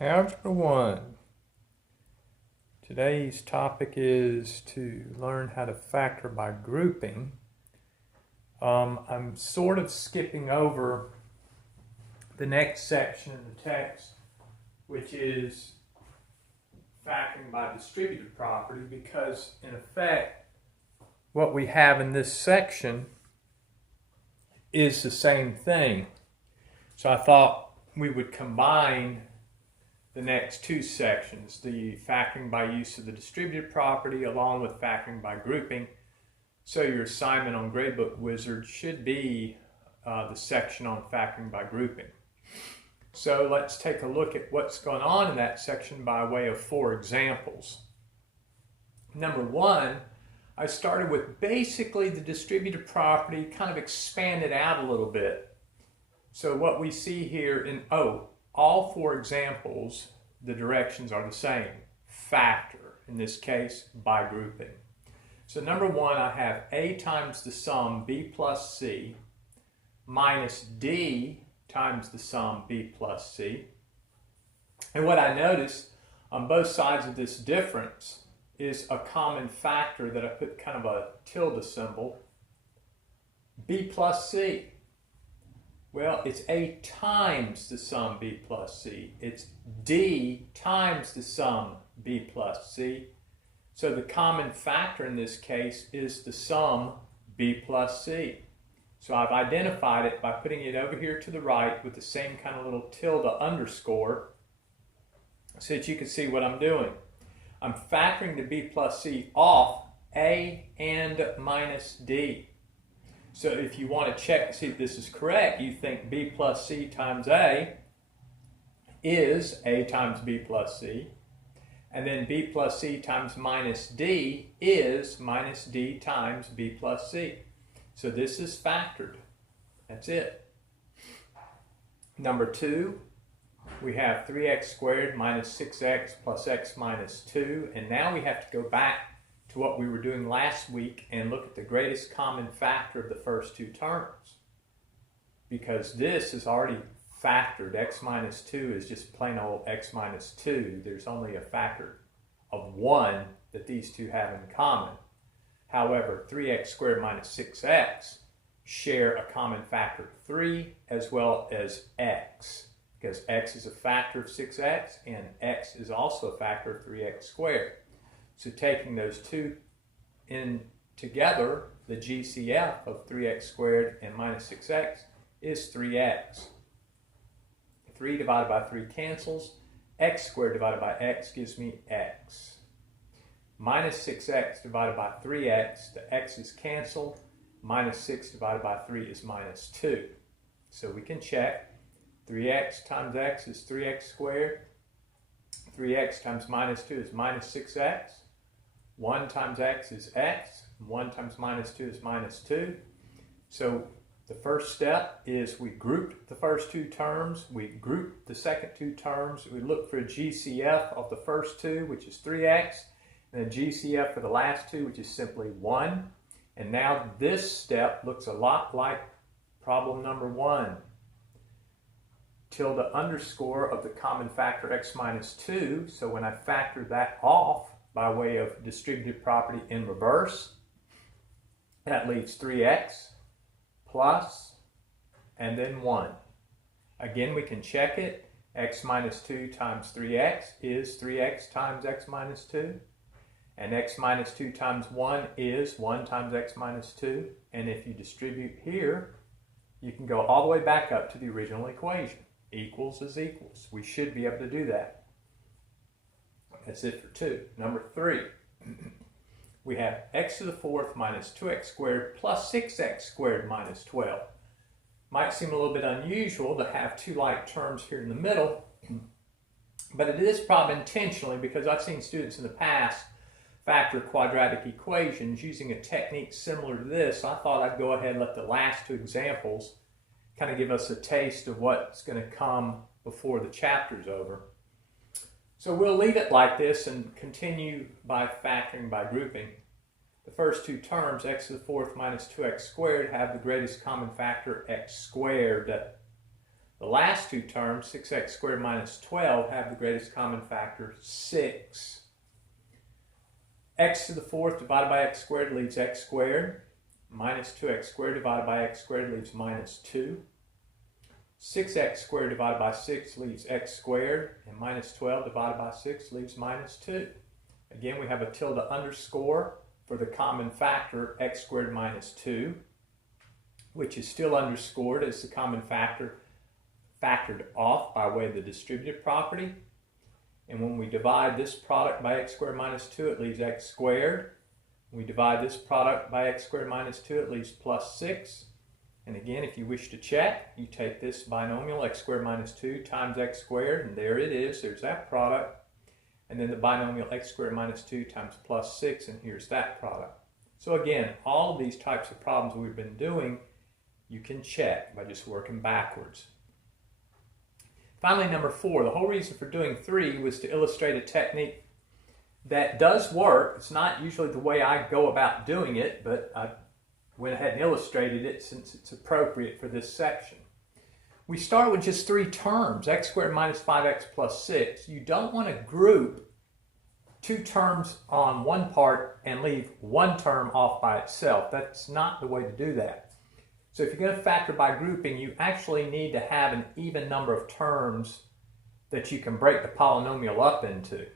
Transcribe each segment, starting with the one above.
Algebra 1. Today's topic is to learn how to factor by grouping. I'm sort of skipping over the next section in the text, which is factoring by distributive property, because in effect what we have in this section is the same thing. So I thought we would combine the next two sections, the factoring by use of the distributive property along with factoring by grouping. So your assignment on Gradebook Wizard should be the section on factoring by grouping. So let's take a look at what's going on in that section by way of 4 examples. Number 1, I started with basically the distributive property, kind of expanded out a little bit. So what we see here in all 4 examples, the directions are the same. Factor, in this case, by grouping. So number 1, I have A times the sum B plus C minus D times the sum B plus C. And what I notice on both sides of this difference is a common factor that I put kind of a tilde symbol. B plus C. Well, it's A times the sum B plus C. It's D times the sum B plus C. So the common factor in this case is the sum B plus C. So I've identified it by putting it over here to the right with the same kind of little tilde underscore so that you can see what I'm doing. I'm factoring the B plus C off A and minus D. So if you want to check to see if this is correct, you think B plus C times A is A times B plus C. And then B plus C times minus D is minus D times B plus C. So this is factored. That's it. Number 2, we have 3x squared minus 6x plus x minus 2. And now we have to go back to what we were doing last week and look at the greatest common factor of the first 2 terms. Because this is already factored. X minus 2 is just plain old x minus 2. There's only a factor of 1 that these two have in common. However, 3x squared minus 6x share a common factor of 3 as well as x, because x is a factor of 6x and x is also a factor of 3x squared. So taking those two in together, the GCF of 3x squared and minus 6x is 3x. 3 divided by 3 cancels. X squared divided by x gives me x. Minus 6x divided by 3x, the x's canceled. Minus 6 divided by 3 is minus 2. So we can check. 3x times x is 3x squared. 3x times minus 2 is minus 6x. 1 times x is x. 1 times minus 2 is minus 2. So the first step is we grouped the first 2 terms. We grouped the second 2 terms. We look for a GCF of the first 2, which is 3x. And a GCF for the last 2, which is simply 1. And now this step looks a lot like problem number 1. Tilde underscore of the common factor x minus 2. So when I factor that off by way of distributive property in reverse, that leaves 3x plus and then 1. Again, we can check it. X minus 2 times 3x is 3x times x minus 2. And x minus 2 times 1 is 1 times x minus 2. And if you distribute here, you can go all the way back up to the original equation. Equals is equals. We should be able to do that. That's it for 2. Number 3, we have x to the 4th minus 2x squared plus 6x squared minus 12. Might seem a little bit unusual to have 2 like terms here in the middle, but it is probably intentionally, because I've seen students in the past factor quadratic equations using a technique similar to this. I thought I'd go ahead and let the last 2 examples kind of give us a taste of what's going to come before the chapter's over. So we'll leave it like this and continue by factoring by grouping. The first 2 terms, x to the 4th minus 2x squared, have the greatest common factor x squared. The last two terms, 6x squared minus 12, have the greatest common factor, 6. X to the fourth divided by x squared leaves x squared. Minus 2x squared divided by x squared leaves minus 2. 6x squared divided by 6 leaves x squared. And minus 12 divided by 6 leaves minus 2. Again, we have a tilde underscore for the common factor, x squared minus 2, which is still underscored as the common factor factored off by way of the distributive property. And when we divide this product by x squared minus 2, it leaves x squared. When we divide this product by x squared minus 2, it leaves plus 6. And again, if you wish to check, you take this binomial, x squared minus 2 times x squared, and there it is, there's that product. And then the binomial x squared minus 2 times plus 6, and here's that product. So again, all of these types of problems we've been doing, you can check by just working backwards. Finally, number 4, the whole reason for doing 3 was to illustrate a technique that does work. It's not usually the way I go about doing it, but I went ahead and illustrated it since it's appropriate for this section. We start with just 3 terms, x squared minus 5x plus 6. You don't want to group 2 terms on one part and leave one term off by itself. That's not the way to do that. So if you're going to factor by grouping, you actually need to have an even number of terms that you can break the polynomial up into.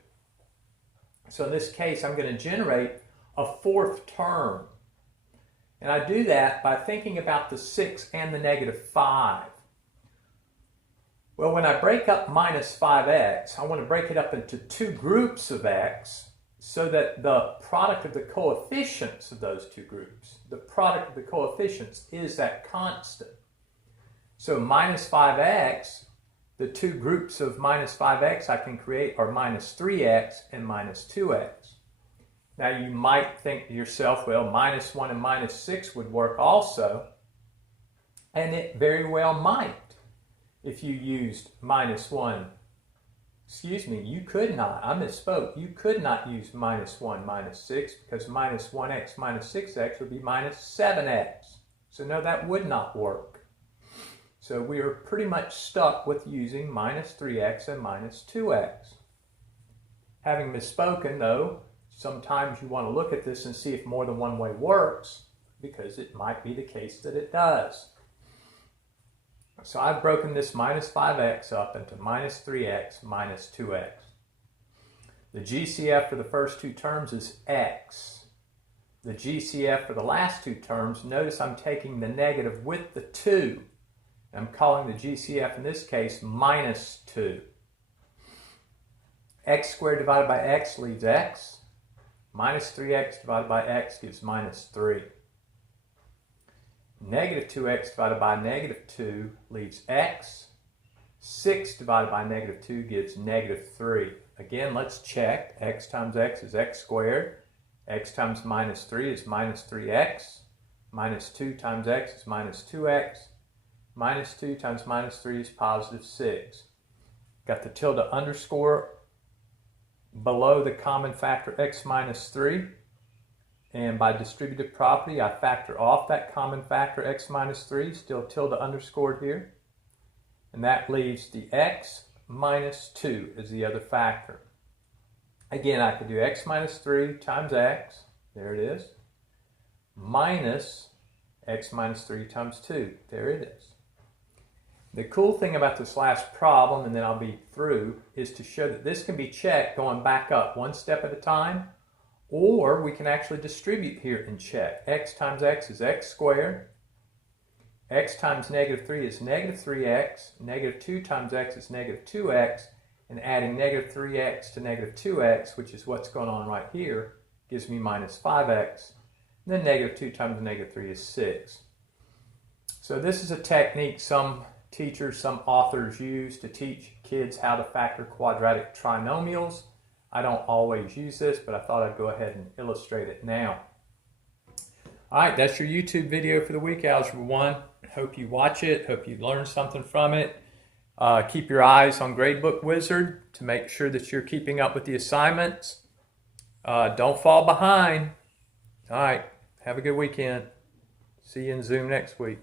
So in this case, I'm going to generate a 4th term. And I do that by thinking about the 6 and the negative 5. Well, when I break up minus 5x, I want to break it up into 2 groups of x so that the product of the coefficients of those 2 groups, the product of the coefficients is that constant. So minus 5x, the 2 groups of minus 5x I can create are minus 3x and minus 2x. Now you might think to yourself, well, minus 1 and minus 6 would work also, and it very well might. If you used minus 1, you could not, I misspoke, you could not use minus 1, minus 6, because minus 1x minus 6x would be minus 7x. So no, that would not work. So we are pretty much stuck with using minus 3x and minus 2x. Having misspoken, though, sometimes you want to look at this and see if more than one way works, because it might be the case that it does. So I've broken this minus 5x up into minus 3x minus 2x. The GCF for the first 2 terms is x. The GCF for the last 2 terms, notice I'm taking the negative with the 2. I'm calling the GCF in this case minus 2. X squared divided by x leaves x. Minus 3x divided by x gives minus 3. Negative 2x divided by negative 2 leaves x. 6 divided by negative 2 gives negative 3. Again, let's check. X times x is x squared. X times minus 3 is minus 3x. Minus 2 times x is minus 2x. Minus 2 times minus 3 is positive 6. Got the tilde underscore below the common factor x minus 3. And by distributive property, I factor off that common factor x minus 3, still tilde underscored here. And that leaves the x minus 2 as the other factor. Again, I could do x minus 3 times x, there it is, minus x minus 3 times 2, there it is. The cool thing about this last problem, and then I'll be through, is to show that this can be checked going back up one step at a time, or we can actually distribute here and check. X times x is x squared. X times negative 3 is negative 3x. Negative 2 times x is negative 2x. And adding negative 3x to negative 2x, which is what's going on right here, gives me minus 5x. And then negative 2 times negative 3 is 6. So this is a technique some teachers, some authors use to teach kids how to factor quadratic trinomials. I don't always use this, but I thought I'd go ahead and illustrate it now. All right, that's your YouTube video for the week, Algebra 1. Hope you watch it. Hope you learn something from it. Keep your eyes on Gradebook Wizard to make sure that you're keeping up with the assignments. Don't fall behind. All right, have a good weekend. See you in Zoom next week.